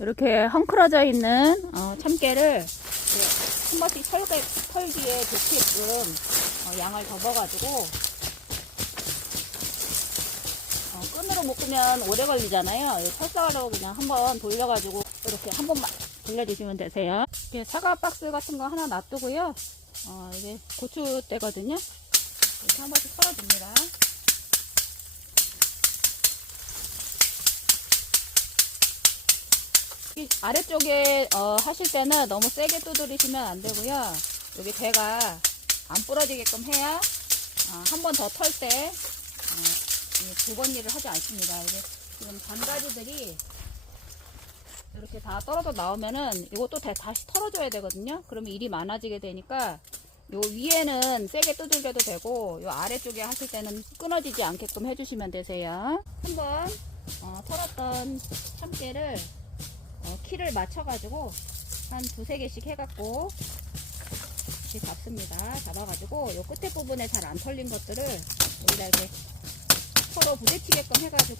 이렇게 헝클어져 있는 어, 참깨를 한 번씩 털게, 털기에 좋게끔 어, 양을 접어가지고 어, 끈으로 묶으면 오래 걸리잖아요. 이 털사로 그냥 한번 돌려가지고 이렇게 한 번만 돌려주시면 되세요. 이렇게 사과 박스 같은 거 하나 놔두고요. 어, 이게 고추대거든요. 이렇게 한 번씩 털어줍니다. 이 아래쪽에 어, 하실 때는 너무 세게 두드리시면 안 되고요. 여기 대가 안 부러지게끔 해야 어, 한번 더 털 때 두번 일을 하지 않습니다. 지금 잔가지들이 이렇게 다 떨어져 나오면은 이것도 다, 다시 털어줘야 되거든요. 그러면 일이 많아지게 되니까 요 위에는 세게 두들겨도 되고 요 아래쪽에 하실 때는 끊어지지 않게끔 해주시면 되세요. 한번 어, 털었던 참깨를 어, 키를 맞춰가지고 한 두세 개씩 해갖고 이렇게 잡습니다. 잡아가지고 요 끝에 부분에 잘 안 털린 것들을 여기다 이렇게 서로 부딪히게끔 해가지고